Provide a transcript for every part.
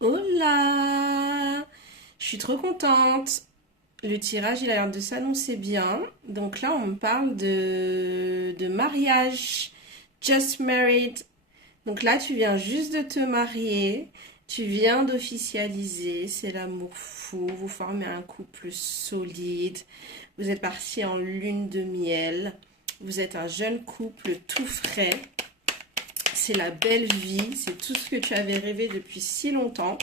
Hola! Je suis trop contente. Le tirage, il a l'air de s'annoncer bien. Donc là, on me parle de mariage. Just married. Donc là, tu viens juste de te marier. Tu viens d'officialiser. C'est l'amour fou. Vous formez un couple solide. Vous êtes partis en lune de miel. Vous êtes un jeune couple tout frais. C'est la belle vie. C'est tout ce que tu avais rêvé depuis si longtemps.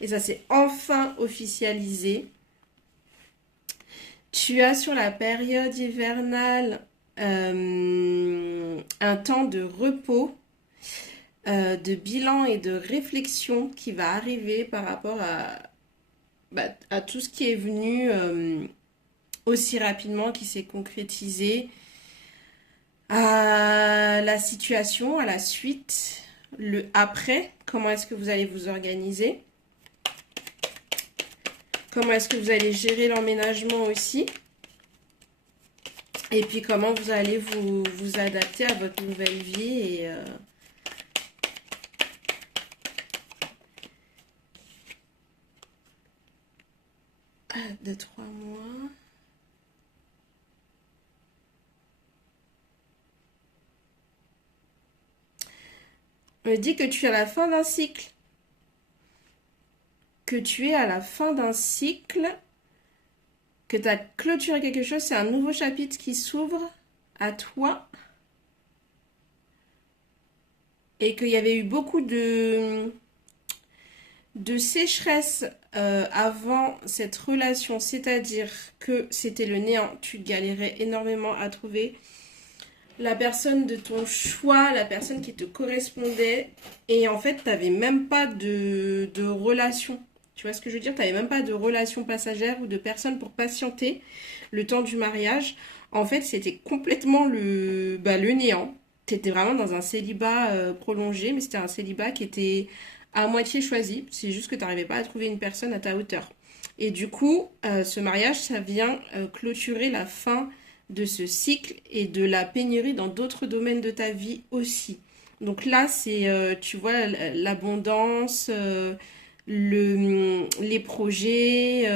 Et ça s'est enfin officialisé. Tu as sur la période hivernale un temps de repos, de bilan et de réflexion qui va arriver par rapport à tout ce qui est venu aussi rapidement, qui s'est concrétisé, à la situation, à la suite, le après, comment est-ce que vous allez vous organiser. Comment est-ce que vous allez gérer l'emménagement aussi? Et puis comment vous allez vous adapter à votre nouvelle vie et 2, 3 mois. On me dit que tu es à la fin d'un cycle. Que tu es à la fin d'un cycle. Que tu as clôturé quelque chose. C'est un nouveau chapitre qui s'ouvre à toi. Et qu'il y avait eu beaucoup de sécheresse avant cette relation. C'est-à-dire que c'était le néant. Tu galérais énormément à trouver la personne de ton choix, la personne qui te correspondait. Et en fait, tu n'avais même pas de relation. Tu vois ce que je veux dire? Tu n'avais même pas de relation passagère ou de personne pour patienter le temps du mariage. En fait, c'était complètement le néant. Tu étais vraiment dans un célibat prolongé, mais c'était un célibat qui était à moitié choisi. C'est juste que tu n'arrivais pas à trouver une personne à ta hauteur. Et du coup, ce mariage, ça vient clôturer la fin de ce cycle et de la pénurie dans d'autres domaines de ta vie aussi. Donc là, c'est, tu vois, l'abondance, les projets,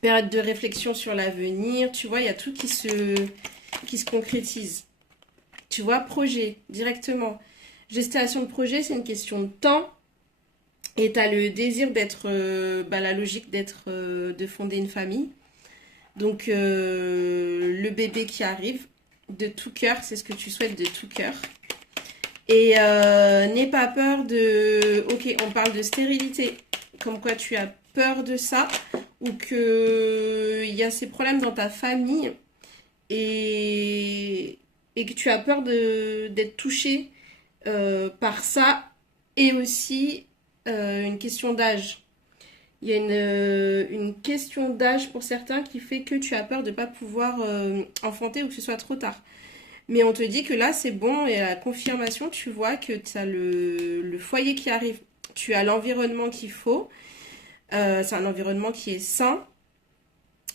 période de réflexion sur l'avenir, tu vois, il y a tout qui se concrétise. Tu vois, projet, directement. Gestation de projet, c'est une question de temps. Et tu as le désir d'être, la logique d'être, de fonder une famille. Donc, le bébé qui arrive, de tout cœur, c'est ce que tu souhaites de tout cœur. Et n'aie pas peur de... Ok, on parle de stérilité, comme quoi tu as peur de ça, ou qu'il y a ces problèmes dans ta famille, et que tu as peur d'être touché par ça, et aussi une question d'âge. Il y a une question d'âge pour certains qui fait que tu as peur de ne pas pouvoir enfanter ou que ce soit trop tard. Mais on te dit que là, c'est bon et à la confirmation, tu vois que tu as le foyer qui arrive. Tu as l'environnement qu'il faut. C'est un environnement qui est sain.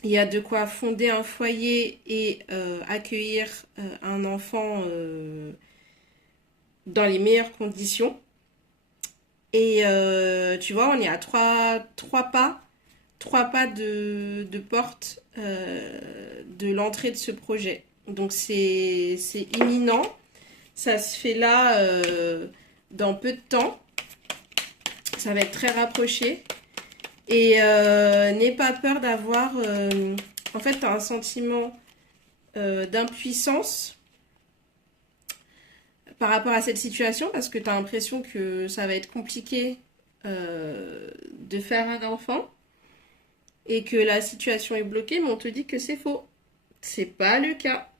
Il y a de quoi fonder un foyer et accueillir un enfant dans les meilleures conditions. Et tu vois, on est à trois pas de porte de l'entrée de ce projet. Donc c'est imminent. Ça se fait là dans peu de temps. Ça va être très rapproché. Et n'aie pas peur d'avoir... en fait, tu as un sentiment d'impuissance par rapport à cette situation parce que tu as l'impression que ça va être compliqué de faire un enfant et que la situation est bloquée, mais on te dit que c'est faux. C'est pas le cas.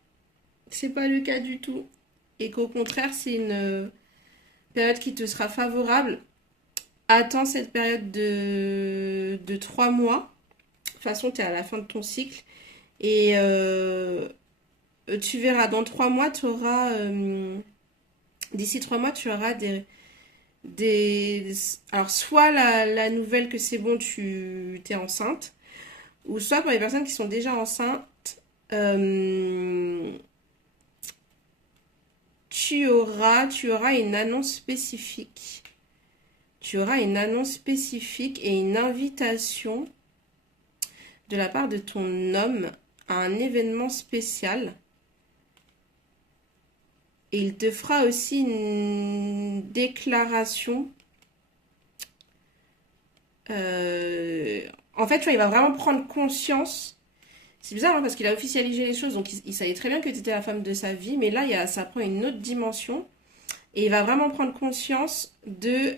C'est pas le cas du tout. Et qu'au contraire, c'est une période qui te sera favorable. Attends cette période de 3 mois. De toute façon, tu es à la fin de ton cycle. Et tu verras, dans 3 mois, tu auras. D'ici 3 mois, tu auras des. Alors, soit la nouvelle que c'est bon, tu es enceinte. Ou soit pour les personnes qui sont déjà enceintes, euh, tu auras une annonce spécifique. tu auras une annonce spécifique et une invitation de la part de ton homme à un événement spécial. Et il te fera aussi une déclaration. En fait, tu vois, il va vraiment prendre conscience. C'est bizarre, hein, parce qu'il a officialisé les choses, donc il savait très bien que tu étais la femme de sa vie, mais là, ça prend une autre dimension. Et il va vraiment prendre conscience du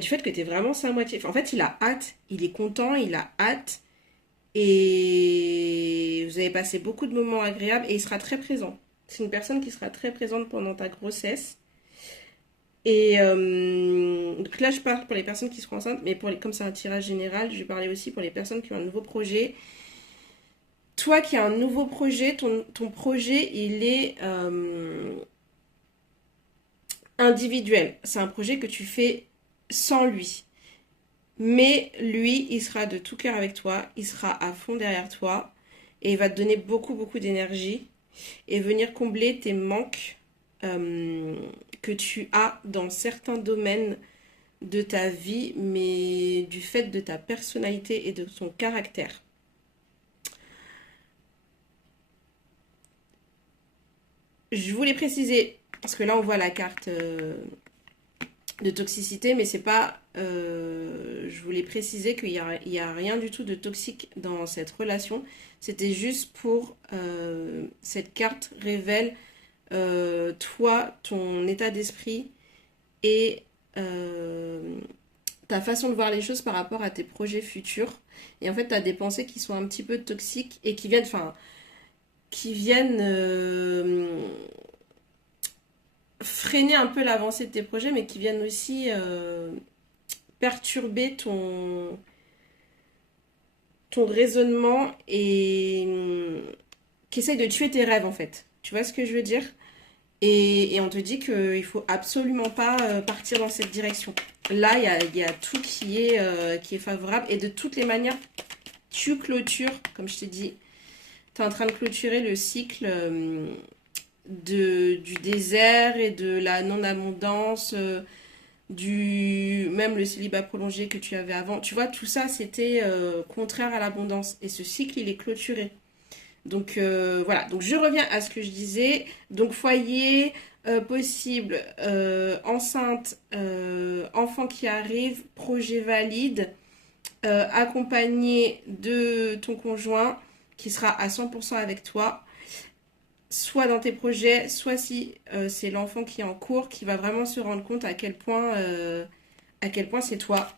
fait que tu es vraiment sa moitié. Enfin, en fait, il a hâte, il est content, il a hâte. Et vous avez passé beaucoup de moments agréables et il sera très présent. C'est une personne qui sera très présente pendant ta grossesse. Et donc là, je parle pour les personnes qui seront enceintes, mais comme c'est un tirage général, je vais parler aussi pour les personnes qui ont un nouveau projet. Toi qui as un nouveau projet, ton projet, il est individuel. C'est un projet que tu fais sans lui. Mais lui, il sera de tout cœur avec toi, il sera à fond derrière toi et il va te donner beaucoup, beaucoup d'énergie et venir combler tes manques que tu as dans certains domaines de ta vie, mais du fait de ta personnalité et de ton caractère. Je voulais préciser, parce que là on voit la carte de toxicité, mais c'est pas. Je voulais préciser qu'il y a rien du tout de toxique dans cette relation. C'était juste pour cette carte révèle toi, ton état d'esprit et ta façon de voir les choses par rapport à tes projets futurs. Et en fait, tu as des pensées qui sont un petit peu toxiques et qui viennent freiner un peu l'avancée de tes projets, mais qui viennent aussi perturber ton raisonnement et qui essaye de tuer tes rêves en fait. Tu vois ce que je veux dire? Et on te dit qu'il faut absolument pas partir dans cette direction. Là, il y a tout qui est favorable. Et de toutes les manières, tu clôtures, comme je t'ai dit, tu es en train de clôturer le cycle du désert et de la non-abondance, même le célibat prolongé que tu avais avant. Tu vois, tout ça, c'était contraire à l'abondance. Et ce cycle, il est clôturé. Donc voilà, donc je reviens à ce que je disais. Donc foyer, possible, enceinte, enfant qui arrive, projet valide, accompagné de ton conjoint qui sera à 100% avec toi, soit dans tes projets, soit si c'est l'enfant qui est en cours, qui va vraiment se rendre compte à quel point c'est toi.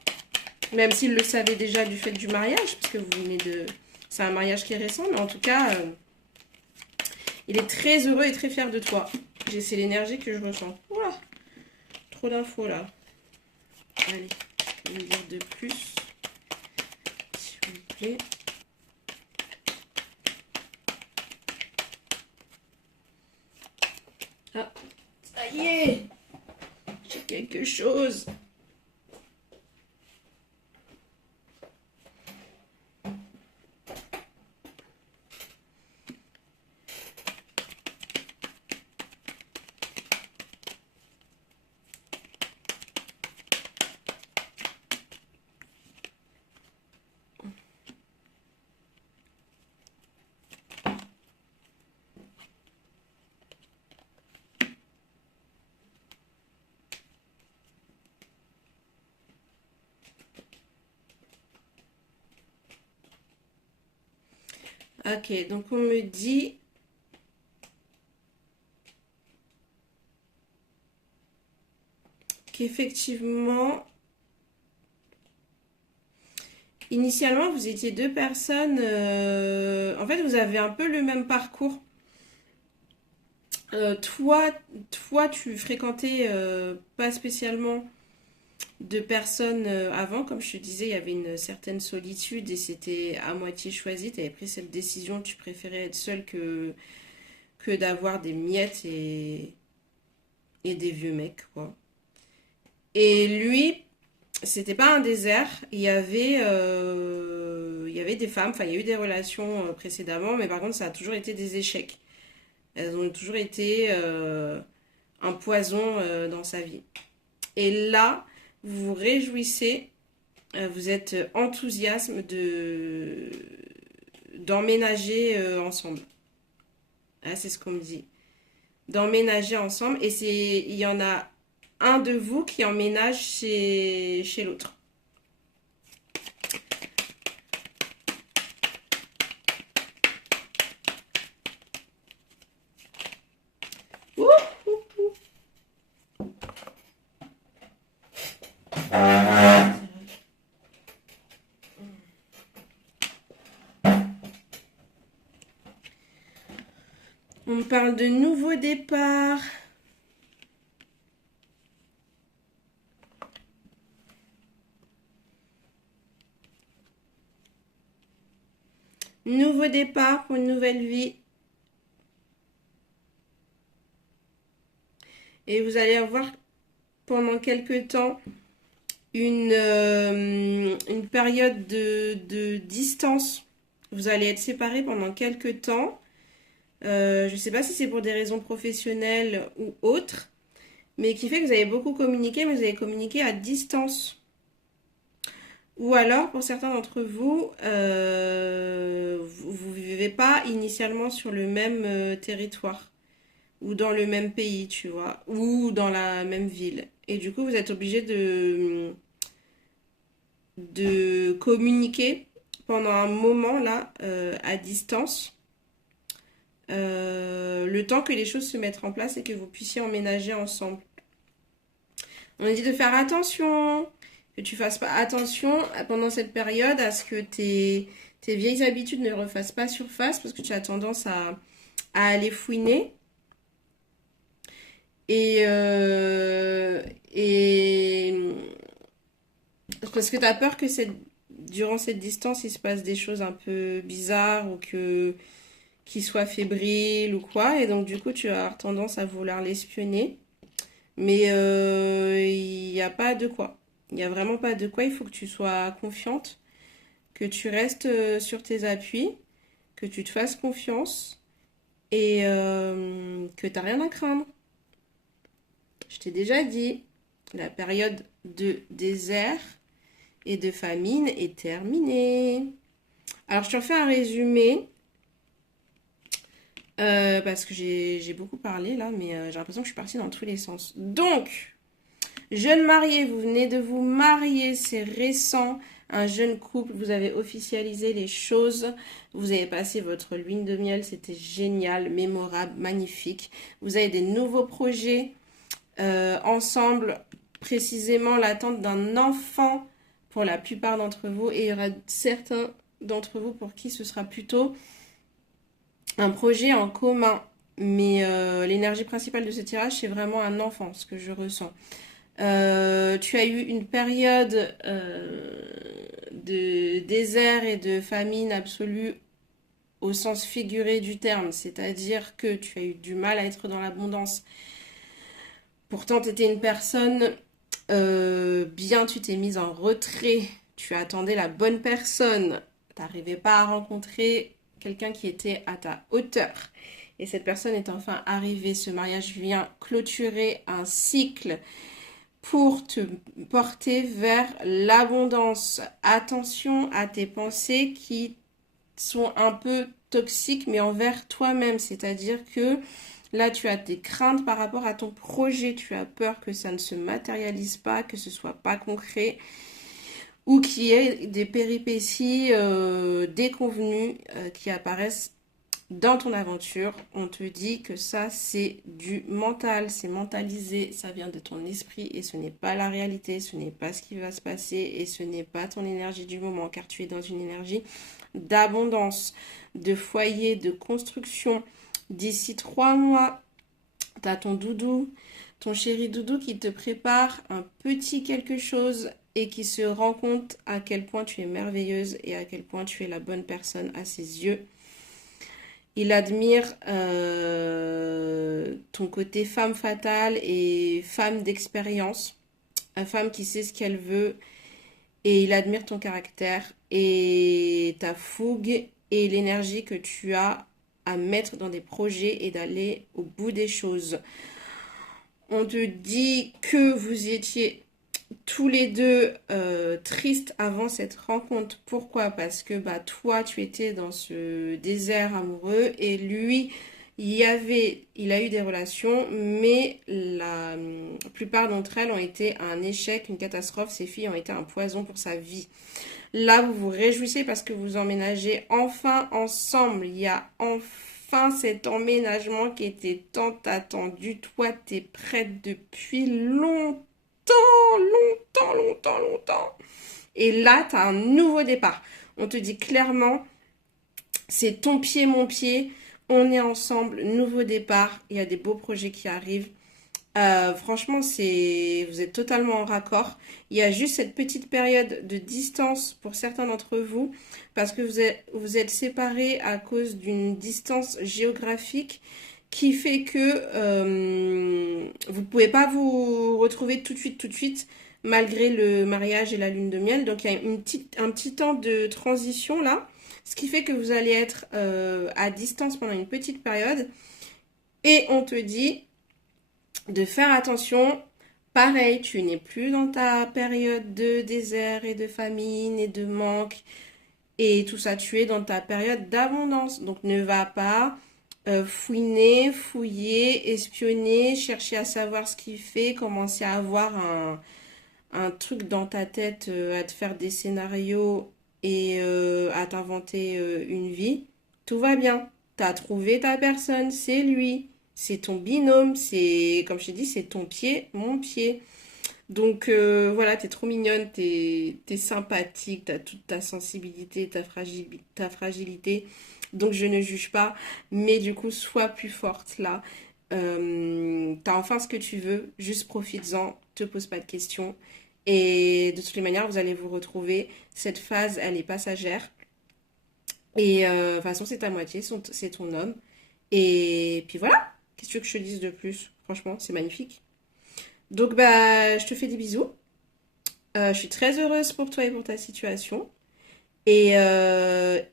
Même s'il le savait déjà du fait du mariage, parce que vous venez de... C'est un mariage qui est récent, mais en tout cas, il est très heureux et très fier de toi. C'est l'énergie que je ressens. Ouah, trop d'infos là. Allez, je vais me dire de plus, s'il vous plaît. Ah, ça y est, j'ai quelque chose. Ok, donc on me dit qu'effectivement, initialement, vous étiez deux personnes. En fait, vous avez un peu le même parcours. Toi, tu fréquentais pas spécialement de personnes avant. Comme je te disais, il y avait une certaine solitude et c'était à moitié choisi. Tu avais pris cette décision. Tu préférais être seule que d'avoir des miettes et des vieux mecs, quoi. Et lui, c'était pas un désert. Il y avait des femmes, enfin, il y a eu des relations précédemment, mais par contre, ça a toujours été des échecs. Elles ont toujours été un poison dans sa vie. Et là, vous vous réjouissez, vous êtes enthousiasme d'emménager ensemble. Ah, c'est ce qu'on me dit. D'emménager ensemble. Et il y en a un de vous qui emménage chez l'autre. On parle de nouveau départ. Nouveau départ pour une nouvelle vie. Et vous allez avoir pendant quelques temps une période de distance. Vous allez être séparés pendant quelques temps. Je ne sais pas si c'est pour des raisons professionnelles ou autres, mais qui fait que vous avez beaucoup communiqué, mais vous avez communiqué à distance. Ou alors, pour certains d'entre vous, vous ne vivez pas initialement sur le même territoire, ou dans le même pays, tu vois, ou dans la même ville. Et du coup, vous êtes obligé de communiquer pendant un moment, là, à distance, le temps que les choses se mettent en place et que vous puissiez emménager ensemble. On a dit de faire attention, que tu fasses pas attention pendant cette période à ce que tes vieilles habitudes ne refassent pas surface parce que tu as tendance à aller fouiner. Et parce que tu as peur que durant cette distance, il se passe des choses un peu bizarres ou qu'il soit fébrile ou quoi. Et donc, du coup, tu as tendance à vouloir l'espionner. Mais il n'y a pas de quoi. Il n'y a vraiment pas de quoi. Il faut que tu sois confiante, que tu restes sur tes appuis, que tu te fasses confiance et que tu n'as rien à craindre. Je t'ai déjà dit, la période de désert et de famine est terminée. Alors, je te refais un résumé. Parce que j'ai beaucoup parlé là, mais j'ai l'impression que je suis partie dans tous les sens. Donc, jeune marié, vous venez de vous marier, c'est récent. Un jeune couple, vous avez officialisé les choses. Vous avez passé votre lune de miel, c'était génial, mémorable, magnifique. Vous avez des nouveaux projets ensemble, précisément l'attente d'un enfant pour la plupart d'entre vous. Et il y aura certains d'entre vous pour qui ce sera plutôt un projet en commun. Mais l'énergie principale de ce tirage, c'est vraiment un enfant, ce que je ressens. Tu as eu une période de désert et de famine absolue au sens figuré du terme, c'est-à-dire que tu as eu du mal à être dans l'abondance. Pourtant, tu étais une personne bien, tu t'es mise en retrait, tu attendais la bonne personne, tu n'arrivais pas à rencontrer quelqu'un qui était à ta hauteur. Et cette personne est enfin arrivée. Ce mariage vient clôturer un cycle pour te porter vers l'abondance. Attention à tes pensées qui sont un peu toxiques, mais envers toi-même. C'est-à-dire que là, tu as des craintes par rapport à ton projet. Tu as peur que ça ne se matérialise pas, que ce soit pas concret, ou qu'il y ait des péripéties déconvenues qui apparaissent dans ton aventure. On te dit que ça, c'est du mental, c'est mentalisé, ça vient de ton esprit et ce n'est pas la réalité, ce n'est pas ce qui va se passer et ce n'est pas ton énergie du moment, car tu es dans une énergie d'abondance, de foyer, de construction. D'ici 3 mois, tu as ton doudou, ton chéri doudou qui te prépare un petit quelque chose et qui se rend compte à quel point tu es merveilleuse et à quel point tu es la bonne personne à ses yeux. Il admire ton côté femme fatale et femme d'expérience, une femme qui sait ce qu'elle veut, et il admire ton caractère et ta fougue et l'énergie que tu as à mettre dans des projets et d'aller au bout des choses. On te dit que vous étiez tous les deux tristes avant cette rencontre. Pourquoi? Parce que bah toi tu étais dans ce désert amoureux et lui il a eu des relations, mais la plupart d'entre elles ont été un échec, une catastrophe. Ces filles ont été un poison pour sa vie. Là, vous vous réjouissez parce que vous emménagez enfin ensemble. Il y a enfin cet emménagement qui était tant attendu. Toi, t'es prête depuis longtemps, longtemps. Et là, t'as un nouveau départ. On te dit clairement, c'est ton pied, mon pied. On est ensemble, nouveau départ. Il y a des beaux projets qui arrivent. Franchement, vous êtes totalement en raccord. Il y a juste cette petite période de distance pour certains d'entre vous parce que vous êtes séparés à cause d'une distance géographique qui fait que vous ne pouvez pas vous retrouver tout de suite malgré le mariage et la lune de miel. Donc il y a un petit temps de transition là, ce qui fait que vous allez être à distance pendant une petite période et on te dit de faire attention. Pareil, tu n'es plus dans ta période de désert et de famine et de manque et tout ça. Tu es dans ta période d'abondance. Donc ne va pas fouiner, fouiller, espionner, chercher à savoir ce qu'il fait, commencer à avoir un truc dans ta tête, à te faire des scénarios et à t'inventer une vie. Tout va bien. T'as trouvé ta personne, c'est lui. C'est ton binôme, c'est, comme je t'ai dit, c'est ton pied, mon pied. Donc voilà, t'es trop mignonne, t'es sympathique, t'as toute ta sensibilité, ta fragilité. Donc je ne juge pas, mais du coup, sois plus forte là. T'as enfin ce que tu veux, juste profites-en, te pose pas de questions. Et de toutes les manières, vous allez vous retrouver. Cette phase, elle est passagère. Et de toute façon, c'est ta moitié, c'est ton homme. Et puis voilà, qu'est-ce que tu veux que je te dise de plus? Franchement, c'est magnifique. Donc, bah, je te fais des bisous. Je suis très heureuse pour toi et pour ta situation. Et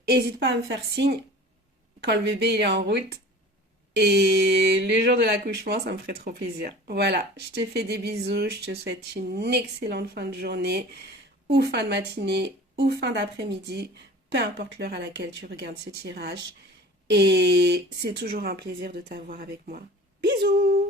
hésite pas à me faire signe quand le bébé il est en route. Et le jour de l'accouchement, ça me ferait trop plaisir. Voilà, je te fais des bisous. Je te souhaite une excellente fin de journée, ou fin de matinée, ou fin d'après-midi. Peu importe l'heure à laquelle tu regardes ce tirage. Et c'est toujours un plaisir de t'avoir avec moi. Bisous!